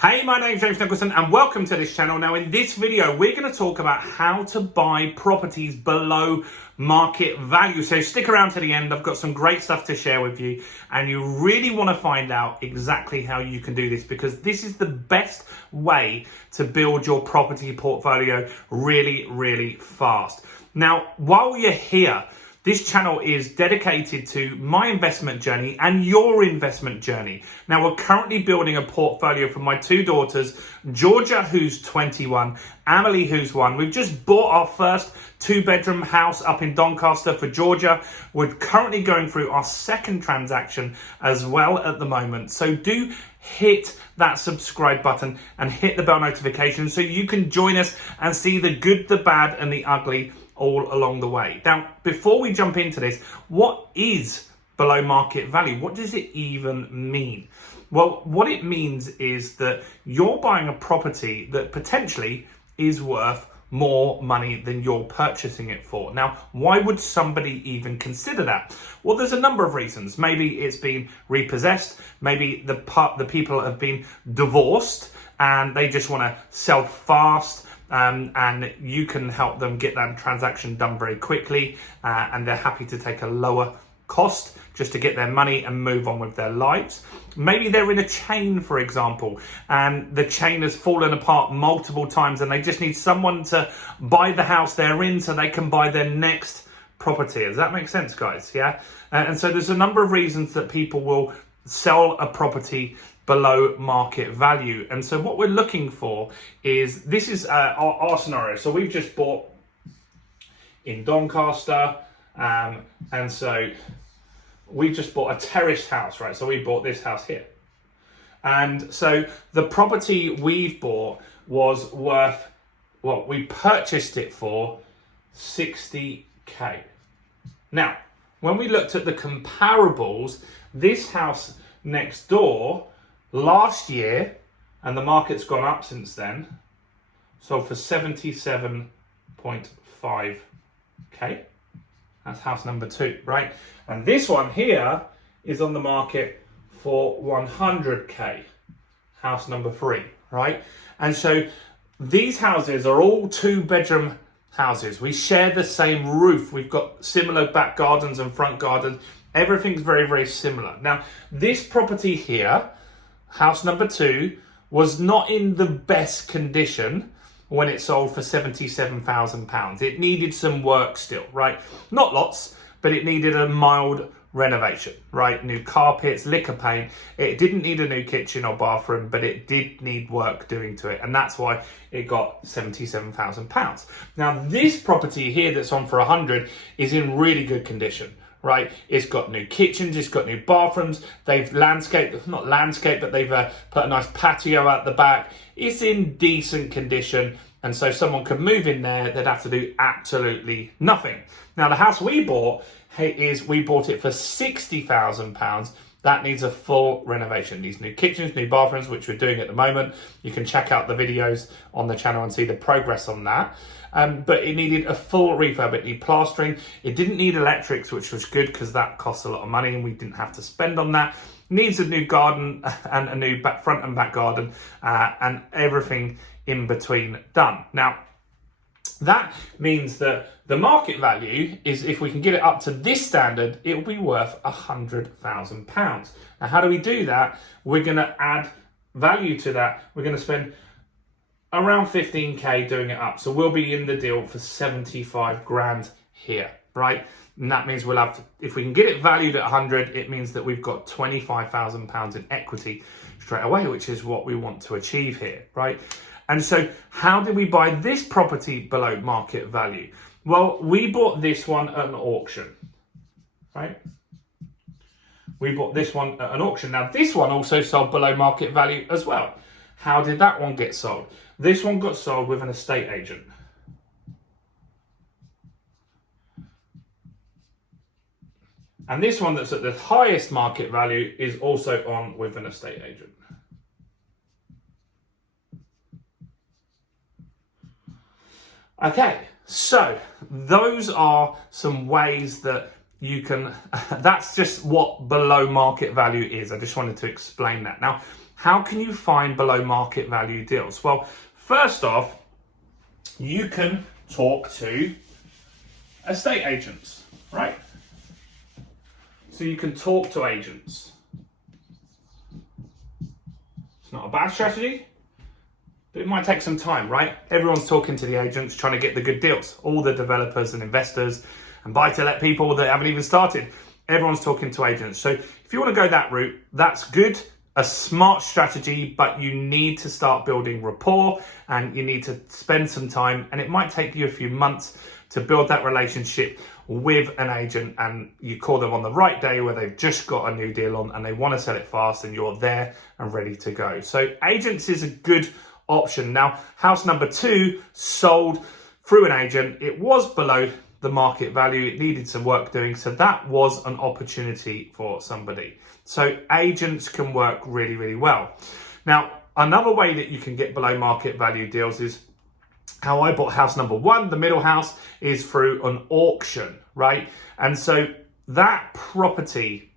Hey, my name's James Nicholson and welcome to this channel. Now in this video, we're going to talk about how to buy properties below market value. So stick around to the end. I've got some great stuff to share with you and you really want to find out exactly how you can do this because this is the best way to build your property portfolio really fast. Now, while you're here, this channel is dedicated to my investment journey and your investment journey. Now, we're currently building a portfolio for my two daughters, Georgia, who's 21, Emily, who's 1. We've just bought our first 2-bedroom house up in Doncaster for Georgia. We're currently going through our second transaction as well at the moment. So do hit that subscribe button and hit the bell notification so you can join us and see the good, the bad, and the ugly all along the way. Now, before we jump into this, what is below market value? What does it even mean? Well, what it means is that you're buying a property that potentially is worth more money than you're purchasing it for. Now, why would somebody even consider that? Well, there's a number of reasons. Maybe it's been repossessed. Maybe the people have been divorced and they just want to sell fast. And you can help them get that transaction done very quickly and they're happy to take a lower cost just to get their money and move on with their lives. Maybe they're in a chain, for example, and the chain has fallen apart multiple times and they just need someone to buy the house they're in so they can buy their next property. Does that make sense, guys? Yeah. And so there's a number of reasons that people will sell a property below market value. And so what we're looking for is, this is our scenario. So we've just bought in Doncaster, and so we just bought a terraced house, right? So we bought this house here. And so the property we've bought was worth, well, we purchased it for 60K. Now, when we looked at the comparables, this house next door last year, and the market's gone up since then, sold for 77.5K. That's house number 2, right? And this one here is on the market for 100K, house number 3, right? And so these houses are all 2-bedroom houses. We share the same roof. We've got similar back gardens and front gardens. Everything's very similar. Now, this property here, house number 2, was not in the best condition when it sold for £77,000. It needed some work still, right? Not lots, but it needed a mild renovation, right? New carpets, liquor paint. It didn't need a new kitchen or bathroom, but it did need work doing to it. And that's why it got £77,000. Now, this property here that's on for 100 is in really good condition. Right, it's got new kitchens, it's got new bathrooms, they've landscaped, not landscaped, but they've put a nice patio out the back. It's in decent condition, and so someone could move in there, they'd have to do absolutely nothing. Now, the house we bought we bought it for £60,000. That needs a full renovation. Needs new kitchens, new bathrooms, which we're doing at the moment. You can check out the videos on the channel and see the progress on that. But it needed a full refurb. It needed plastering. It didn't need electrics, which was good because that costs a lot of money and we didn't have to spend on that. Needs a new garden and a new front and back garden and everything in between done. Now, that means that the market value is, if we can get it up to this standard, it will be worth £100,000. Now, how do we do that? We're going to add value to that. We're going to spend around 15K doing it up. So we'll be in the deal for 75 grand here, right? And that means we'll have to, if we can get it valued at 100, it means that we've got £25,000 in equity straight away, which is what we want to achieve here, right? And so how did we buy this property below market value? Well, we bought this one at an auction, right? We bought this one at an auction. Now, this one also sold below market value as well. How did that one get sold? This one got sold with an estate agent. And this one that's at the highest market value is also on with an estate agent. Okay, so those are some ways that you can, that's just what below market value is. I just wanted to explain that. Now, how can you find below market value deals? Well, first off, you can talk to estate agents, right? So you can talk to agents. It's not a bad strategy, but it might take some time, right? Everyone's talking to the agents, trying to get the good deals. All the developers and investors and buy-to-let people that haven't even started. Everyone's talking to agents. So if you want to go that route, that's good. A smart strategy, but you need to start building rapport and you need to spend some time, and it might take you a few months to build that relationship with an agent, and you call them on the right day where they've just got a new deal on and they want to sell it fast and you're there and ready to go. So agents is a good option. Now, house number 2 sold through an agent. It was below the market value. It needed some work doing. So that was an opportunity for somebody. So agents can work really, really well. Now, another way that you can get below market value deals is how I bought house number 1, the middle house, is through an auction, right? And so that property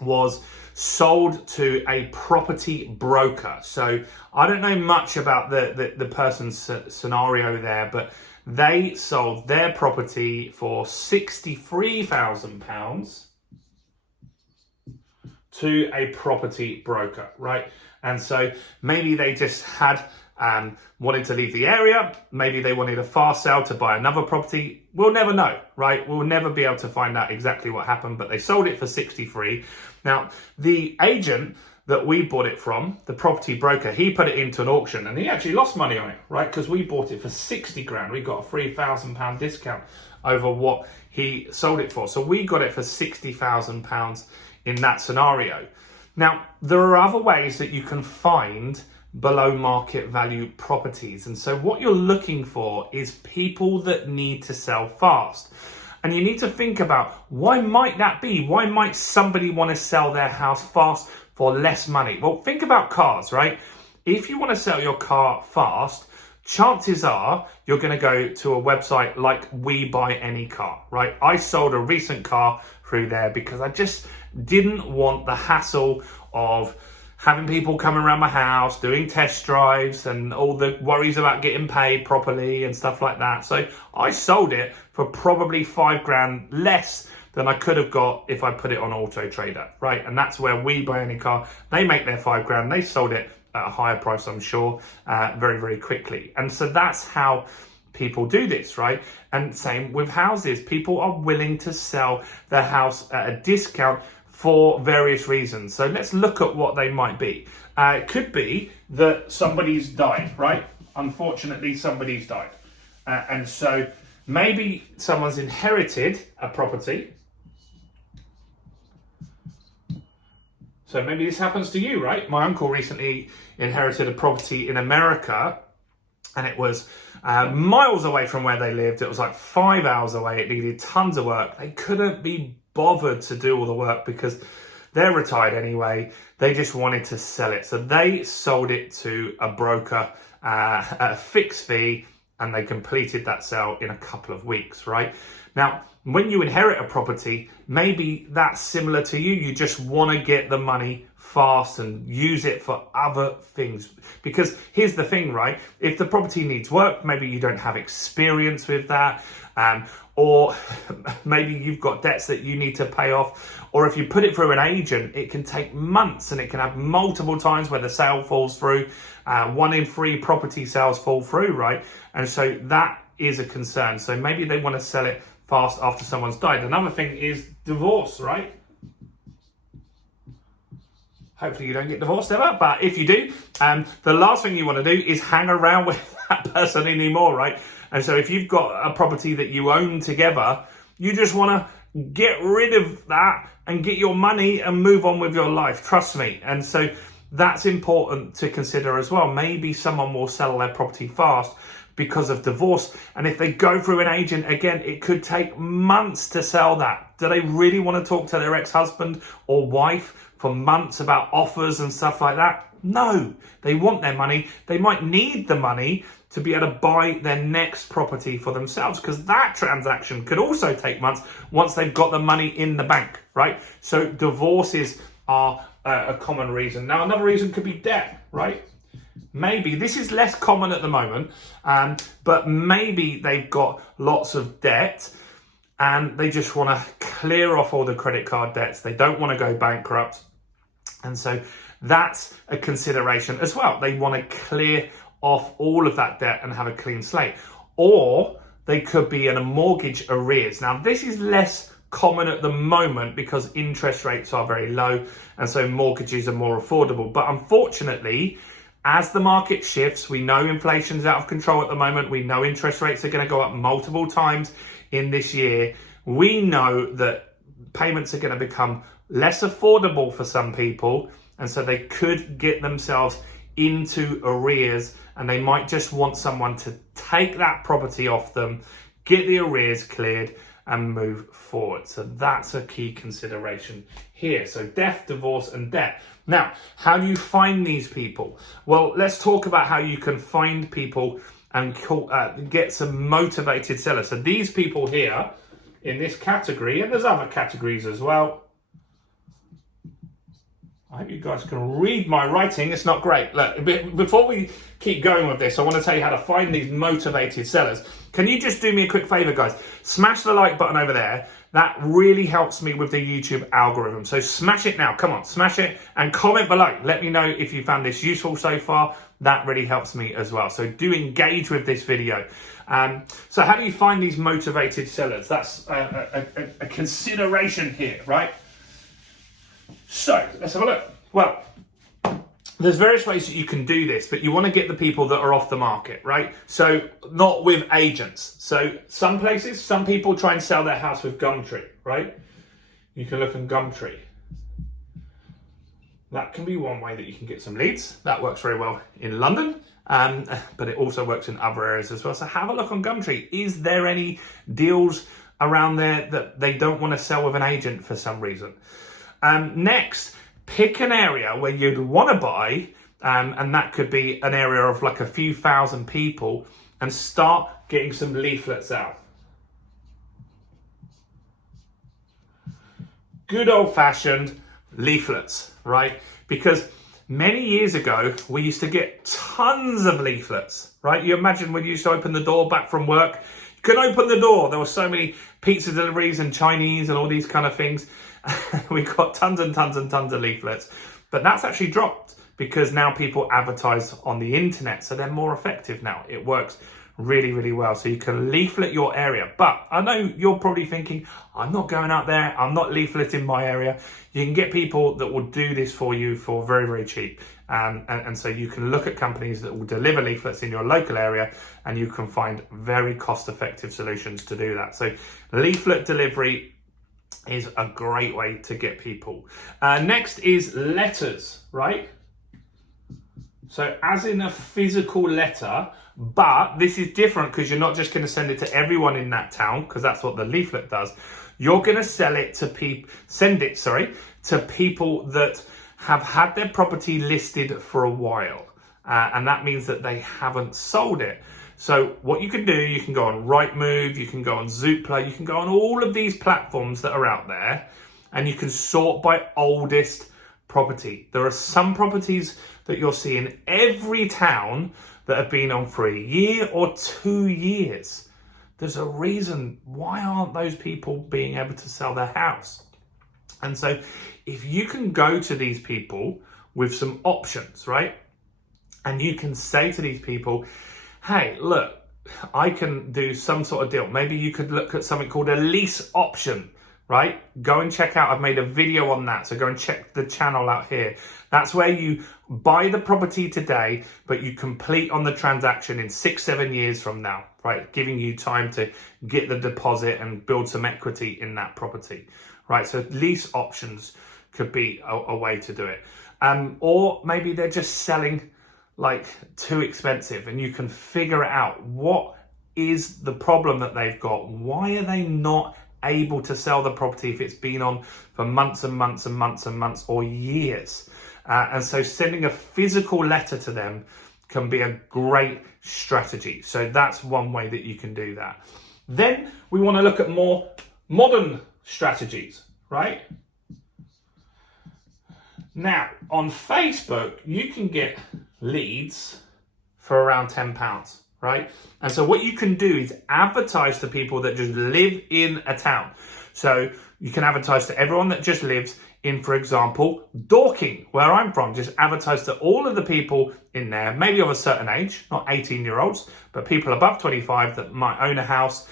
was sold to a property broker. So I don't know much about the person's scenario there, but they sold their property for £63,000 to a property broker, right? And so maybe they just had wanted to leave the area. Maybe they wanted a fast sale to buy another property. We'll never know, right? We'll never be able to find out exactly what happened, but they sold it for 63. Now, the agent that we bought it from, the property broker, he put it into an auction and he actually lost money on it, right? Because we bought it for 60 grand. We got a £3,000 discount over what he sold it for. So we got it for £60,000 in that scenario. Now, there are other ways that you can find below market value properties. And so what you're looking for is people that need to sell fast. And you need to think about, why might that be? Why might somebody want to sell their house fast for less money? Well, think about cars, right? If you want to sell your car fast, chances are you're going to go to a website like We Buy Any Car, right? I sold a recent car through there because I just didn't want the hassle of having people coming around my house, doing test drives and all the worries about getting paid properly and stuff like that. So I sold it for probably 5 grand less than I could have got if I put it on Auto Trader, right? And that's where We Buy Any Car, they make their 5 grand. They sold it at a higher price, I'm sure, very, very quickly. And so that's how people do this, right? And same with houses. People are willing to sell their house at a discount for various reasons. So let's look at what they might be. It could be that somebody's died, right? Unfortunately, somebody's died. And so maybe someone's inherited a property. So maybe this happens to you, right? My uncle recently inherited a property in America, and it was miles away from where they lived. It was like 5 hours away. It needed tons of work. They couldn't be bothered to do all the work because they're retired anyway. They just wanted to sell it. So they sold it to a broker at a fixed fee, and they completed that sale in a couple of weeks, right? Now, when you inherit a property, maybe that's similar to you. You just want to get the money fast and use it for other things. Because here's the thing, right? If the property needs work, maybe you don't have experience with that, or maybe you've got debts that you need to pay off, or if you put it through an agent, it can take months and it can have multiple times where the sale falls through. 1 in 3 property sales fall through, right? And so that is a concern. So maybe they want to sell it fast after someone's died. Another thing is divorce, right? Hopefully you don't get divorced ever, but if you do, the last thing you want to do is hang around with that person anymore, right? And so if you've got a property that you own together, you just want to get rid of that and get your money and move on with your life. Trust me. And so that's important to consider as well. Maybe someone will sell their property fast because of divorce. And if they go through an agent, again, it could take months to sell that. Do they really want to talk to their ex-husband or wife for months about offers and stuff like that? No, they want their money. They might need the money to be able to buy their next property for themselves, because that transaction could also take months once they've got the money in the bank, right? So divorces are a common reason. Now, another reason could be debt, right? Maybe this is less common at the moment, but maybe they've got lots of debt and they just want to clear off all the credit card debts. They don't want to go bankrupt. And so that's a consideration as well. They want to clear off all of that debt and have a clean slate. Or they could be in a mortgage arrears. Now, this is less common at the moment because interest rates are very low and so mortgages are more affordable. But unfortunately, as the market shifts, we know inflation's out of control at the moment. We know interest rates are going to go up multiple times in this year. We know that payments are going to become less affordable for some people. And so they could get themselves into arrears and they might just want someone to take that property off them, get the arrears cleared and move forward. So that's a key consideration here. So death, divorce and debt. Now, how do you find these people? Well, let's talk about how you can find people and get some motivated sellers. So these people here in this category, and there's other categories as well. I hope you guys can read my writing. It's not great. Look, before we keep going with this, I want to tell you how to find these motivated sellers. Can you just do me a quick favor, guys? Smash the like button over there. That really helps me with the YouTube algorithm. So smash it now. Come on, smash it and comment below. Let me know if you found this useful so far. That really helps me as well. So do engage with this video. So how do you find these motivated sellers? That's a consideration here, right? So let's have a look. Well, there's various ways that you can do this, but you want to get the people that are off the market, right? So not with agents. So some places, some people try and sell their house with Gumtree, right? You can look on Gumtree. That can be one way that you can get some leads. That works very well in London, but it also works in other areas as well. So have a look on Gumtree. Is there any deals around there that they don't want to sell with an agent for some reason? Next, pick an area where you'd want to buy, and that could be an area of like a few thousand people, and start getting some leaflets out. Good old-fashioned leaflets, right? Because many years ago, we used to get tons of leaflets, right? You imagine when you used to open the door back from work, you couldn't open the door. There were so many pizza deliveries and Chinese and all these kind of things. We got tons and tons and tons of leaflets, but that's actually dropped because now people advertise on the internet, so they're more effective now. It works really, really well. So you can leaflet your area, but I know you're probably thinking, I'm not going out there, I'm not leafleting my area. You can get people that will do this for you for very, very cheap. And so you can look at companies that will deliver leaflets in your local area, and you can find very cost-effective solutions to do that. So leaflet delivery is a great way to get people. Next is letters, right? So as in a physical letter, but this is different because you're not just going to send it to everyone in that town, because that's what the leaflet does. You're going to send it to people that have had their property listed for a while. And that means that they haven't sold it. So what you can do, you can go on Rightmove, you can go on Zoopla, you can go on all of these platforms that are out there, and you can sort by oldest property. There are some properties that you'll see in every town that have been on for a year or 2 years. There's a reason. Why aren't those people being able to sell their house? And so if you can go to these people with some options, right? And you can say to these people, hey, look, I can do some sort of deal. Maybe you could look at something called a lease option, right? Go and check out, I've made a video on that. So go and check the channel out here. That's where you buy the property today, but you complete on the transaction in 6-7 years from now, right? Giving you time to get the deposit and build some equity in that property, right? So lease options could be a way to do it. Or maybe they're just selling like too expensive, and you can figure out what is the problem that they've got. Why are they not able to sell the property if it's been on for months and months and months and months or years? And so sending a physical letter to them can be a great strategy. So that's one way that you can do that. Then we want to look at more modern strategies, right? Now, on Facebook, you can get leads for around £10, right? And so what you can do is advertise to people that just live in a town. So you can advertise to everyone that just lives in, for example, Dorking, where I'm from. Just advertise to all of the people in there, maybe of a certain age, not 18-year-olds, but people above 25 that might own a house.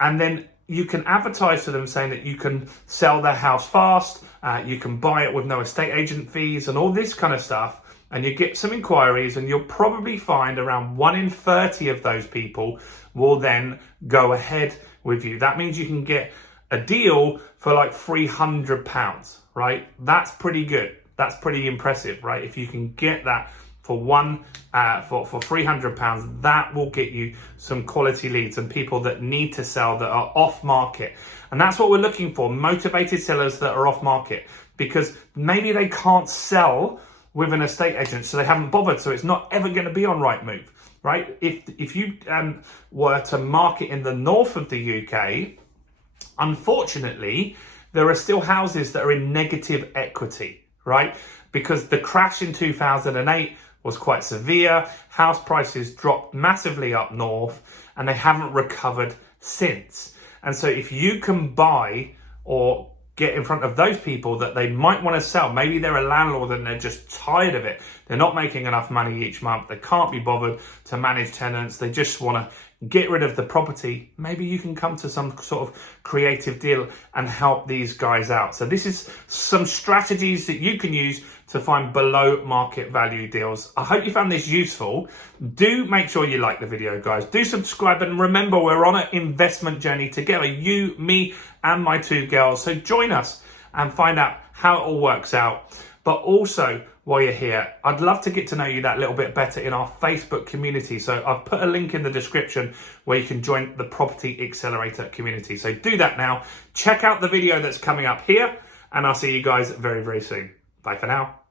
And then you can advertise to them saying that you can sell their house fast, you can buy it with no estate agent fees and all this kind of stuff. And you get some inquiries, and you'll probably find around 1 in 30 of those people will then go ahead with you. That means you can get a deal for like £300, right? That's pretty good. That's pretty impressive, right? If you can get that for for £300, that will get you some quality leads and people that need to sell that are off market. And that's what we're looking for, motivated sellers that are off market, because maybe they can't sell with an estate agent, so they haven't bothered, so it's not ever going to be on Rightmove, right? If you were to market in the north of the UK, unfortunately, there are still houses that are in negative equity, right? Because the crash in 2008 was quite severe. House prices dropped massively up north, and they haven't recovered since. And so if you can buy or get in front of those people that they might want to sell, maybe they're a landlord and they're just tired of it. They're not making enough money each month. They can't be bothered to manage tenants. They just want to get rid of the property. Maybe you can come to some sort of creative deal and help these guys out. So this is some strategies that you can use to find below market value deals. I hope you found this useful. Do make sure you like the video, guys. Do subscribe, and remember, we're on an investment journey together, you, me, and my 2 girls. So join us and find out how it all works out. But also, while you're here, I'd love to get to know you that little bit better in our Facebook community. So I've put a link in the description where you can join the Property Accelerator community. So do that now. Check out the video that's coming up here, and I'll see you guys very, very soon. Bye for now.